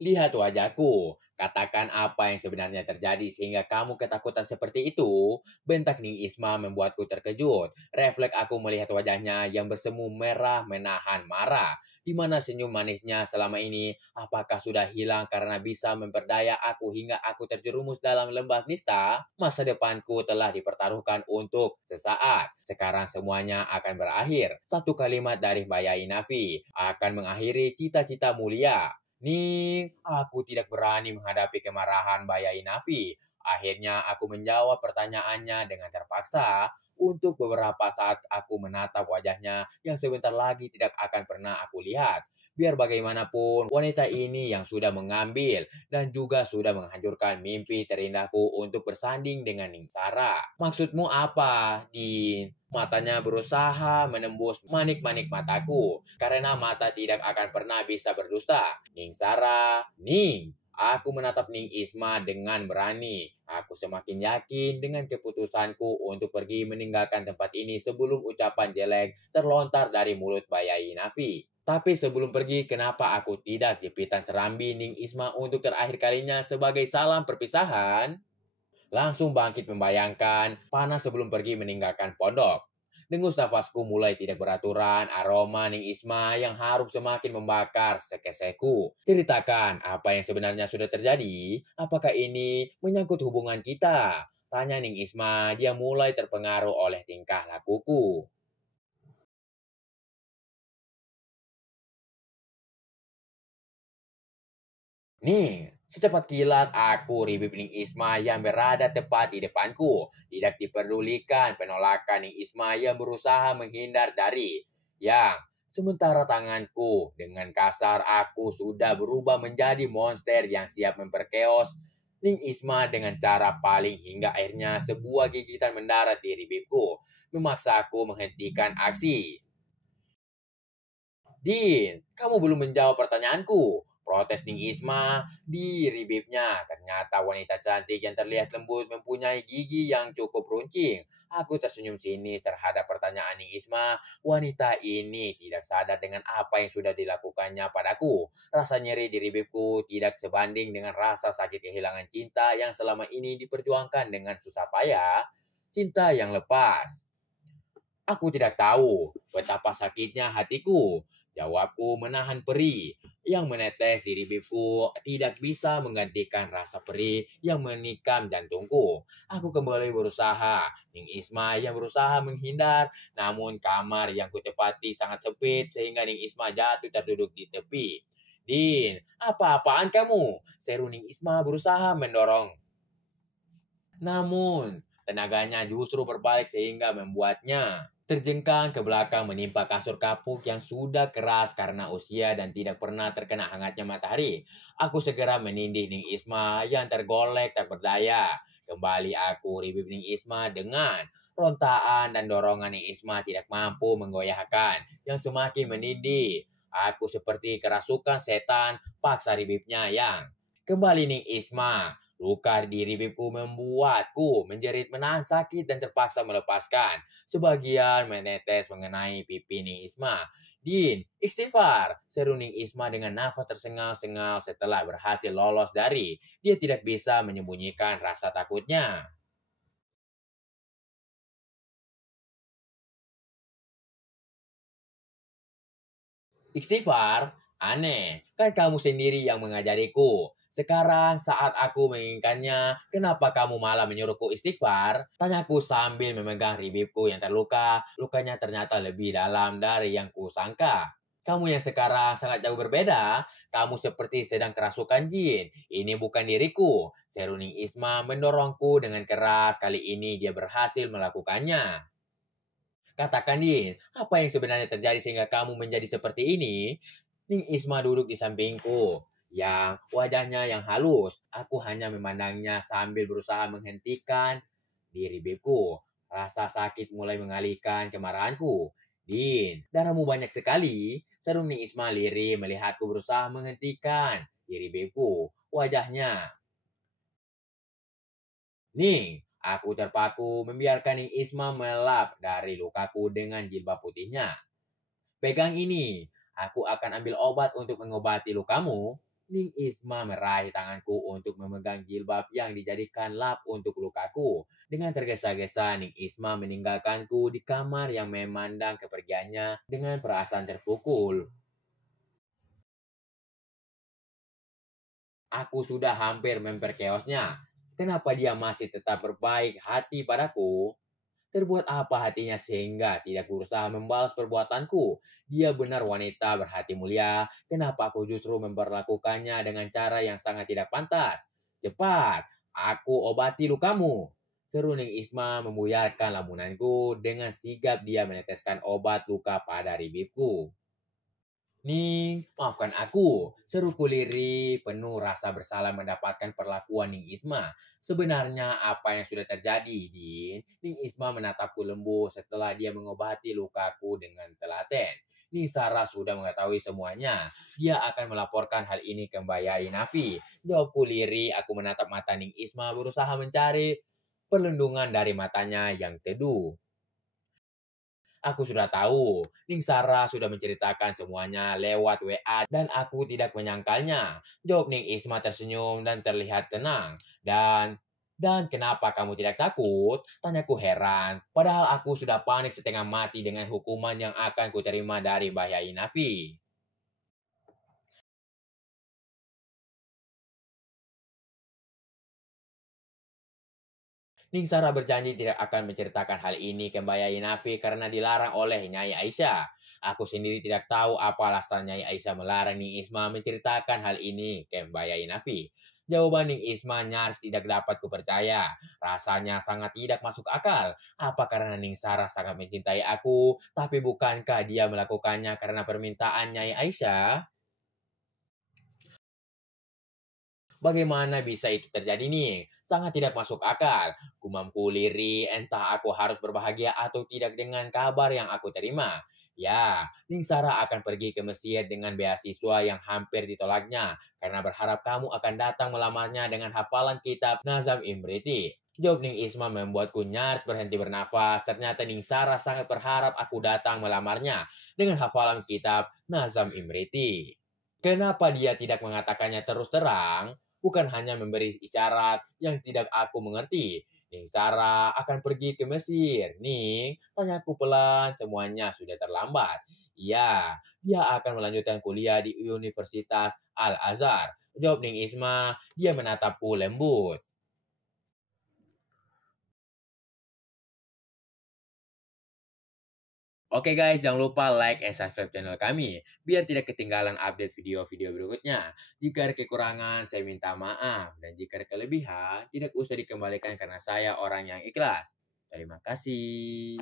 Lihat wajahku, katakan apa yang sebenarnya terjadi sehingga kamu ketakutan seperti itu. Bentak Ning Isma membuatku terkejut. Refleks aku melihat wajahnya yang bersemu merah menahan marah. Di mana senyum manisnya selama ini, apakah sudah hilang karena bisa memperdaya aku hingga aku terjerumus dalam lembah nista? Masa depanku telah dipertaruhkan untuk sesaat. Sekarang semuanya akan berakhir. Satu kalimat dari Mbak Yai Nafi akan mengakhiri cita-cita mulia. Ning, aku tidak berani menghadapi kemarahan Bayai Nafi. Akhirnya aku menjawab pertanyaannya dengan terpaksa. Untuk beberapa saat aku menatap wajahnya yang sebentar lagi tidak akan pernah aku lihat. Biar bagaimanapun, wanita ini yang sudah mengambil dan juga sudah menghancurkan mimpi terindahku untuk bersanding dengan Ning Sara. Maksudmu apa, Din? Matanya berusaha menembus manik-manik mataku, karena mata tidak akan pernah bisa berdusta. Ning Sara, Ning. Aku menatap Ning Isma dengan berani. Aku semakin yakin dengan keputusanku untuk pergi meninggalkan tempat ini sebelum ucapan jelek terlontar dari mulut Bayai Nafi. Tapi sebelum pergi, kenapa aku tidak jepitan serambi Ning Isma untuk terakhir kalinya sebagai salam perpisahan? Langsung bangkit membayangkan panas sebelum pergi meninggalkan pondok. Dengus nafasku mulai tidak beraturan, aroma Ning Isma yang harum semakin membakar sekeseku. Ceritakan apa yang sebenarnya sudah terjadi. Apakah ini menyangkut hubungan kita? Tanya Ning Isma, dia mulai terpengaruh oleh tingkah lakuku. Nih, secepat kilat aku Ribip Ning Isma yang berada tepat di depanku. Tidak diperdulikan penolakan Ning Isma yang berusaha menghindar dari yang sementara tanganku dengan kasar aku sudah berubah menjadi monster yang siap memperkeos Ning Isma dengan cara paling hingga akhirnya sebuah gigitan mendarat di ribipku. Memaksa aku menghentikan aksi. Din, kamu belum menjawab pertanyaanku. Protes Ning Isma di ribibnya. Ternyata wanita cantik yang terlihat lembut mempunyai gigi yang cukup runcing. Aku tersenyum sinis terhadap pertanyaan Ning Isma. Wanita ini tidak sadar dengan apa yang sudah dilakukannya padaku. Rasa nyeri di ribibku tidak sebanding dengan rasa sakit kehilangan cinta yang selama ini diperjuangkan dengan susah payah. Cinta yang lepas. Aku tidak tahu betapa sakitnya hatiku. Jawabku menahan perih yang menetes di bibirku tidak bisa menggantikan rasa perih yang menikam jantungku. Aku kembali berusaha. Ning Isma yang berusaha menghindar, namun kamar yang kutepati sangat sempit sehingga Ning Isma jatuh terduduk di tepi. Din, apa-apaan kamu? Seru Ning Isma berusaha mendorong. Namun, tenaganya justru berbalik sehingga membuatnya terjengkang ke belakang menimpa kasur kapuk yang sudah keras karena usia dan tidak pernah terkena hangatnya matahari. Aku segera menindih Ning Isma yang tergolek tak berdaya. Kembali aku ribut Ning Isma dengan rontaan dan dorongan Ning Isma tidak mampu menggoyahkan yang semakin menindih. Aku seperti kerasukan setan paksa ribibnya yang kembali Ning Isma. Luka di ribibku membuatku menjerit menahan sakit dan terpaksa melepaskan. Sebagian menetes mengenai pipi Ning Isma. Din, istighfar, seru Ning Isma dengan nafas tersengal-sengal setelah berhasil lolos dari. Dia tidak bisa menyembunyikan rasa takutnya. Istighfar? Aneh, kan kamu sendiri yang mengajariku. Sekarang saat aku menginginkannya, kenapa kamu malah menyuruhku istighfar? Tanyaku sambil memegang ribibku yang terluka. Lukanya ternyata lebih dalam dari yang kusangka. Kamu yang sekarang sangat jauh berbeda. Kamu seperti sedang kerasukan jin. Ini bukan diriku. Seruning Isma mendorongku dengan keras. Kali ini dia berhasil melakukannya. Katakan Din, apa yang sebenarnya terjadi sehingga kamu menjadi seperti ini? Ning Isma duduk di sampingku, yang wajahnya yang halus. Aku hanya memandangnya sambil berusaha menghentikan diri bibku. Rasa sakit mulai mengalihkan kemarahanku. Din, darahmu banyak sekali. Seru Ning Isma lirih melihatku berusaha menghentikan diri bibku. Wajahnya Ning, aku terpaku membiarkan Ning Isma melap dari lukaku dengan jilbab putihnya. Pegang ini, aku akan ambil obat untuk mengobati lukamu. Ning Isma meraih tanganku untuk memegang jilbab yang dijadikan lap untuk lukaku. Dengan tergesa-gesa, Ning Isma meninggalkanku di kamar yang memandang kepergiannya dengan perasaan terpukul. Aku sudah hampir memperkeosnya. Kenapa dia masih tetap berbaik hati padaku? Terbuat apa hatinya sehingga tidak berusaha membalas perbuatanku? Dia benar wanita berhati mulia. Kenapa aku justru memperlakukannya dengan cara yang sangat tidak pantas? Cepat, aku obati lukamu. Seru Ning Isma membuyarkan lamunanku. Dengan sigap dia meneteskan obat luka pada bibirku. Ning, maafkan aku. Seruku Liri penuh rasa bersalah mendapatkan perlakuan Ning Isma. Sebenarnya apa yang sudah terjadi, Din? Ning Isma menatapku lembut setelah dia mengobati lukaku dengan telaten. Ning Sarah sudah mengetahui semuanya. Dia akan melaporkan hal ini ke Mbak Yai Nafi. Jawabku Liri, aku menatap mata Ning Isma berusaha mencari perlindungan dari matanya yang teduh. Aku sudah tahu, Ning Sarah sudah menceritakan semuanya lewat WA dan aku tidak menyangkalnya. Jawab Ning Isma tersenyum dan terlihat tenang. Dan kenapa kamu tidak takut? Tanyaku heran. Padahal aku sudah panik setengah mati dengan hukuman yang akan kuterima dari Mbah Yai Nafi. Ning Sarah berjanji tidak akan menceritakan hal ini ke Mbak Yai Nafi karena dilarang oleh Nyai Aisyah. Aku sendiri tidak tahu apa alasan Nyai Aisyah melarang Ning Isma menceritakan hal ini ke Mbak Yai Nafi. Jawaban Ning Isma nyaris tidak dapat kupercaya. Rasanya sangat tidak masuk akal. Apa karena Ning Sarah sangat mencintai aku, tapi bukankah dia melakukannya karena permintaan Nyai Aisyah? Bagaimana bisa itu terjadi nih? Sangat tidak masuk akal. Gumamku Liri, entah aku harus berbahagia atau tidak dengan kabar yang aku terima. Ya, Ning Sarah akan pergi ke Mesir dengan beasiswa yang hampir ditolaknya karena berharap kamu akan datang melamarnya dengan hafalan kitab Nazam Imriti. Jawab Ning Isma membuatku nyaris berhenti bernafas. Ternyata Ning Sarah sangat berharap aku datang melamarnya dengan hafalan kitab Nazam Imriti. Kenapa dia tidak mengatakannya terus terang? Bukan hanya memberi isyarat yang tidak aku mengerti. Ning Sarah akan pergi ke Mesir. Ning, tanyaku pelan, semuanya sudah terlambat. Iya, dia akan melanjutkan kuliah di Universitas Al-Azhar. Jawab Ning Isma, dia menatapku lembut. Oke guys, jangan lupa like and subscribe channel kami, biar tidak ketinggalan update video-video berikutnya. Jika ada kekurangan, saya minta maaf. Dan jika ada kelebihan, tidak usah dikembalikan karena saya orang yang ikhlas. Terima kasih.